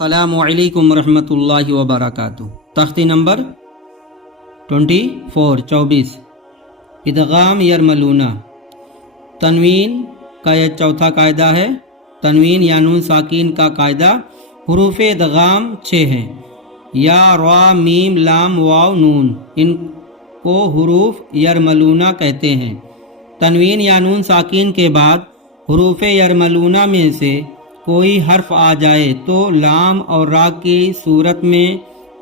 السلام علیکم ورحمۃ اللہ وبرکاتہ۔ تختی نمبر 24 ادغام یرملونا۔ تنوین کا یہ چوتھا قاعدہ ہے۔ تنوین یا نون ساکین کا قاعدہ حروف ادغام 6 ہیں۔ یا را میم لام واو نون، ان کو حروف یرملونا کہتے ہیں۔ تنوین یا نون ساکین کے بعد حروف یرملونا میں سے کوئی حرف آ جائے تو لام اور را کی صورت میں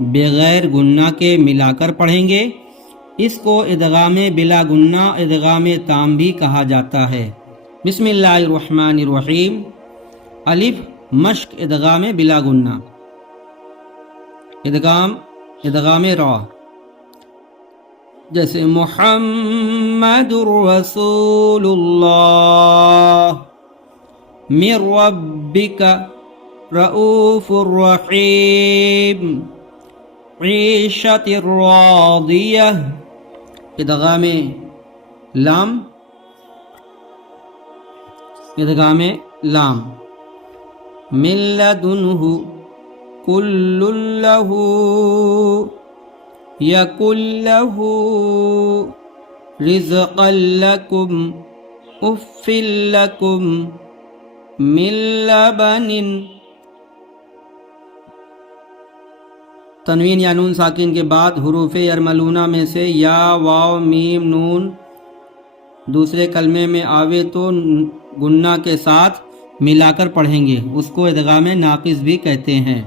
بغیر گنہ کے ملا کر پڑھیں گے۔ اس کو ادغام بلا گنہ ادغام تام بھی کہا جاتا ہے۔ بسم اللہ الرحمن الرحیم۔ الف مشق ادغام بلا گنہ۔ ادغام را، جیسے محمد رسول اللہ من ربک رؤوف الرحیم عیشت راضیہ۔ ادغام لام من لدنہ کل لہ یکن لہ رزقا لکم اف لکم من لبن۔ تنوین یا نون ساکین کے بعد حروف یرملونا میں سے یا واو میم نون دوسرے کلمے میں آوے تو گنہ کے ساتھ ملا کر پڑھیں گے، اس کو ادغام ناقص بھی کہتے ہیں۔